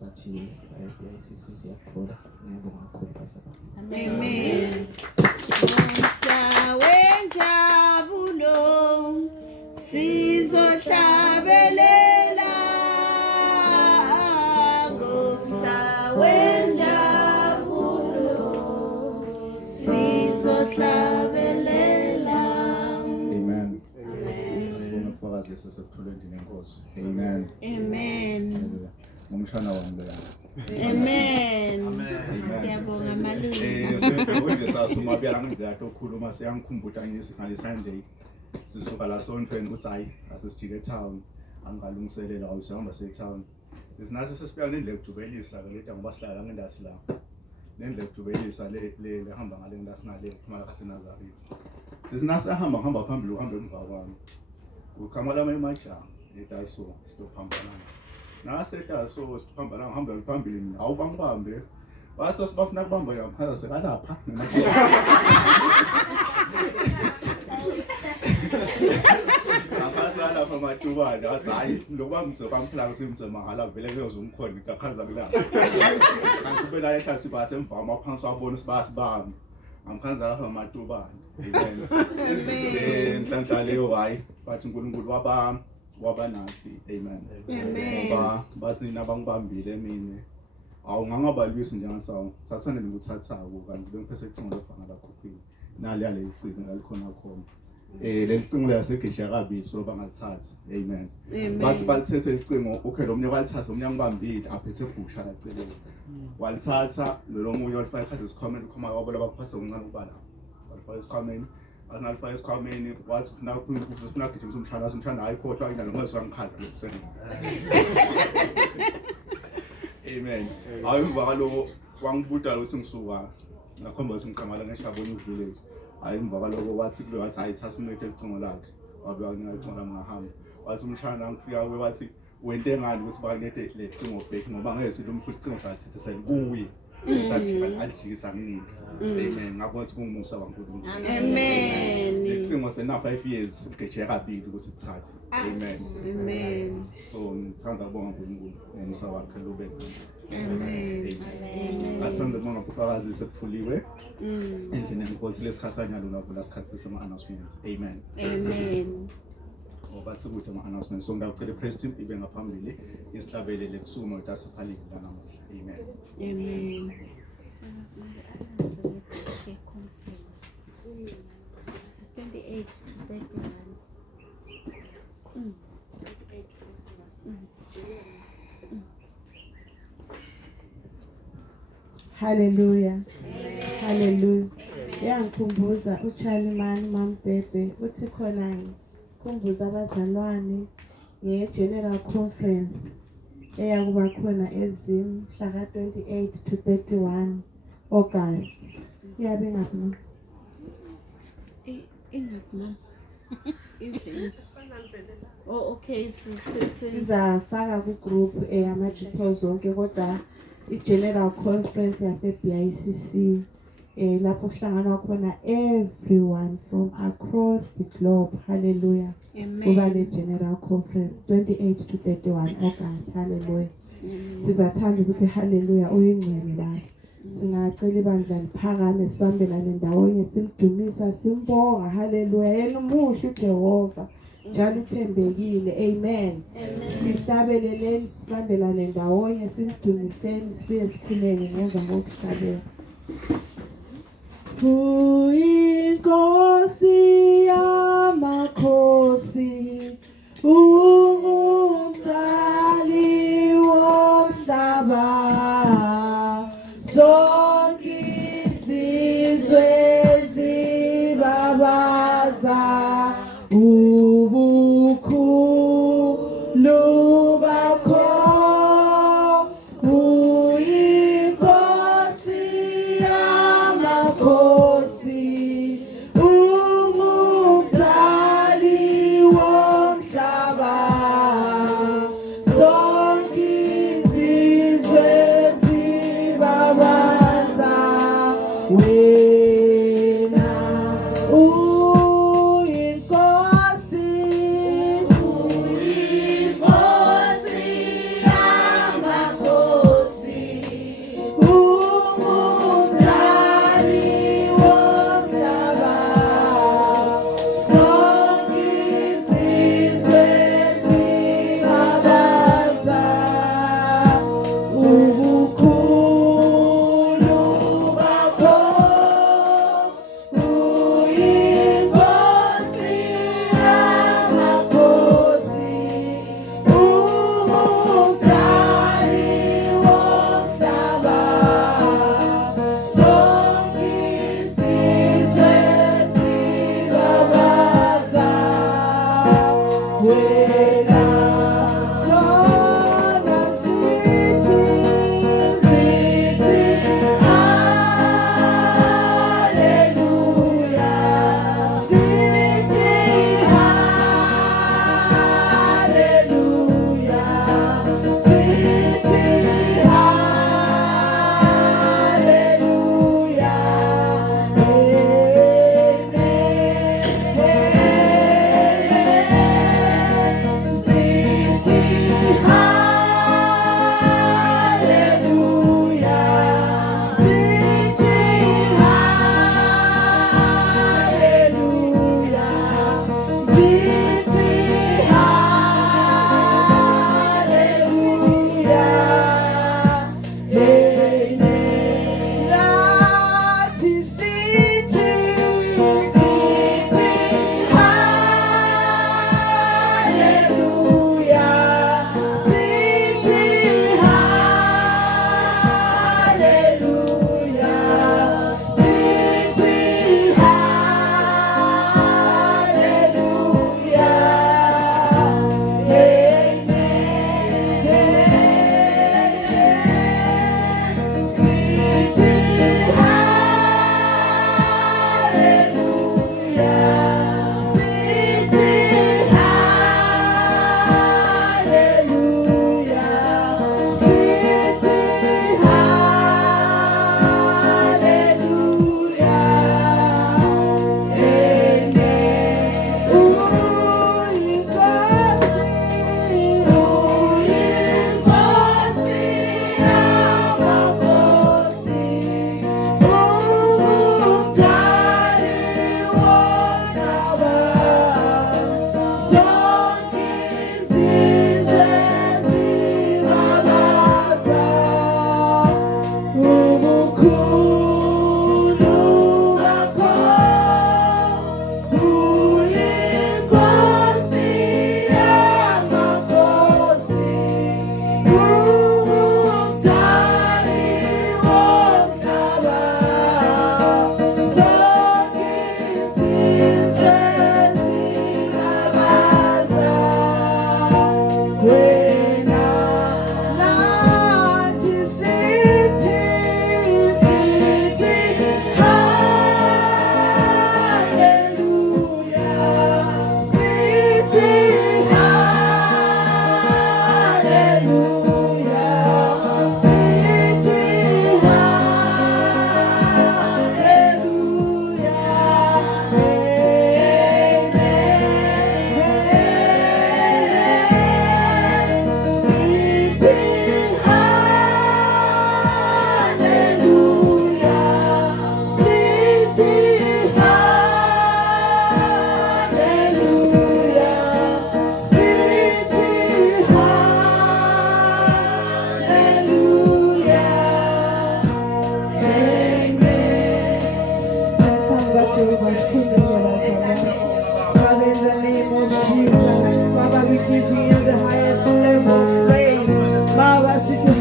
bathi ICC siyakuthola ngiyabonga kakhulu Pastor. Amen. Wenjabulo sizohlabelela ngomhla wenjabulo sizohlabelela. Amen. Sibonga ukufakazi sesekuthole endini enkosi. Amen. Amen. Ngumshana wami lo. Amen. Siyabonga malungu. Nje sasuma bya ngiyato okhuluma siyangikhumbuza ngale Sunday. Sisuka la sontweni uthi hayi asisijike town angalungiselela awusihamba se town. Sisinathi sesibheka nendle ukujubelisa ke leta ngoba sihlala ngendasi la. Nendle ukujubelisa le hamba ngale ngindasi ngale kuphumala kaSenazareth. Sisinasa hamba phambili uhambe emva kwami. Ukhamala emaja etaso sitophambana. Naseta so siphambana ngihamba phambili mina awubambambe. Base sibafuna kubamba yaphala sekalapha. Apasa lapha matubane athi hayi lokuba ngizobamphila kusimtsema ngala vele kuyozumkhona ngikaphaza kulapha. Kanti ubela ehlasi base emva amaphansi wabona sibasibamba. Amkhanza lapha matubane. Amen. Nhlanhla leyo hayi bathi uNkulunkulu wabanathi. Amen. Ngoba basina bangibambile mina. Awungangabalwisi njengasawo sathane ngikuthathako kanti bengiphese icingo lokufana lakhophini nali yale icingo lalikhona khona le icingo yasegisha kabili so bangathathi. Amen. Bathi balithethe icingo okay lo mnye walithatha umnyango bambili aphethe ebhusha laceleni walithatha lo munye walifaka ikhathi isikhomeni ukhoma wabo labaphasa uncane ubala walifaka isikhomeni asinalifaka isikhomeni wathi ufuna gijimisa umshana ayikhohlwa ina noma sangikhaza lokusebenza. Amen. Ayimva kaloko wangibuda ukuthi ngisuka ngakhomba ukuthi ngiqhamala ngeShabona village. Ayimva kaloko wathi kulo wathi ayithatha umuntu elicingo lakhe wabe ngiyayithola ngahamba. Wathi umshana ngifika kuye wathi wente ngani ukuthi banethe le cingo back ngoba ngeke sithi umfuthu icingo sathi selibuye. Sajika alijikisa ngini. Amen. Ngakho ukuthi kungumusa kaNkulunkulu. Amen. Icingo sena 5 years ugeje kabili ukuthi sithathe. Amen. Amen. So ngithanda ukubonga uNkulunkulu ngomusa wakhe lobe. Amen. Athanda ukubonga ubufakazi sekuphuliwe. Endlini enkosi lesikhasanya lona vula isikhathi sesama announcements. Amen. Amen. Ngoba sikude ama announcements so ngicela press team ibe ngaphambili isihlabelele kusumo uTasiphalile namuhla. Amen. Amen. Hallelujah. Hallelujah. Yangikhumbuza uCharlie Mambebe uthi khona ngikhumbuza abazalwane ngeGeneral Conference eyakuba khona eZim mhla ka 28 to 31 August. Iyabe ngaphi? Ingaphi? Oh okay sizafaka ku group ama details zonke kodwa iGeneral Conference yase BICC lapho kuhlangana khona everyone from across the globe. Hallelujah. Kuba le General Conference 28 to 31 August. Hallelujah. Sizathanda ukuthi hallelujah uyingcwele la. Singacela ibandla liphakame sibambelane ndawonye simdumisa simbonga. Hallelujah. Yena umuhle uJehova. Njalo uthembekile. Amen. Sihlabeleleni sibambelane ndawonye simdumiseni sibuye sikhuleke ngemva kokuhlabela. Inkosi yamakhosi ungumdali womhlaba zonke izizwe zibabaza ubukhulu bakho uyinkosi yamakhosi ungumdali womhlaba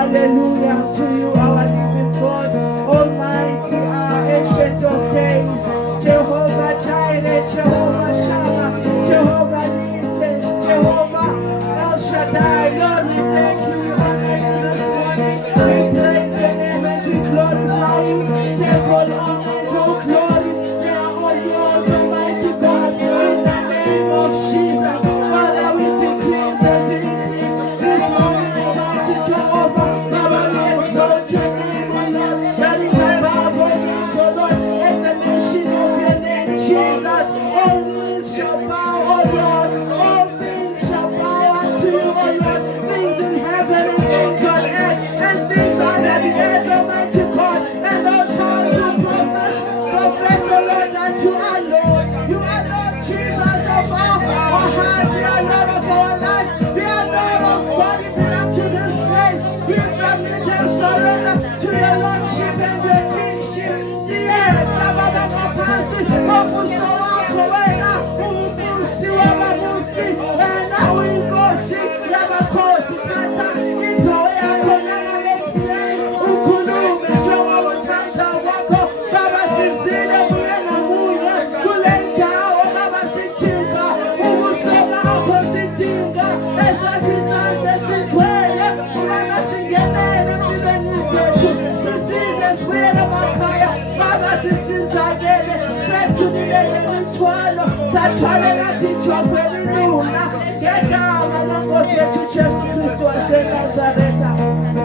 Hallelujah to you, our living God, Almighty, our ancient of days, Jehovah Jireh, Jehovah Shammah, Jehovah Nissi, Jehovah El Shaddai. Lord, we thank you, we honor you this morning. We praise your name and we glorify you. Take all honor and all glory. They are all yours, Almighty God. In the name of Jesus, Father, we decrease as you increase this morning, Almighty Jehovah. Father, we exalt your name, O Lord. That is above all names, O Lord. At the mention of your name, Jesus, all knees shall bow, O Lord. All things shall bow unto you, O Lord. Things in heaven and things on earth and things under the earth, Almighty God. And all tongues will profess, O Lord, that you are Lord. You are Lord Jesus of our hearts. You are Lord of our lives. You are Lord of body belong to this place. We submit and surrender to your Lordship and your kingship. Satwale na kichwa kweli nuna. Yeka mama Yesu Kristo wa Nazareta.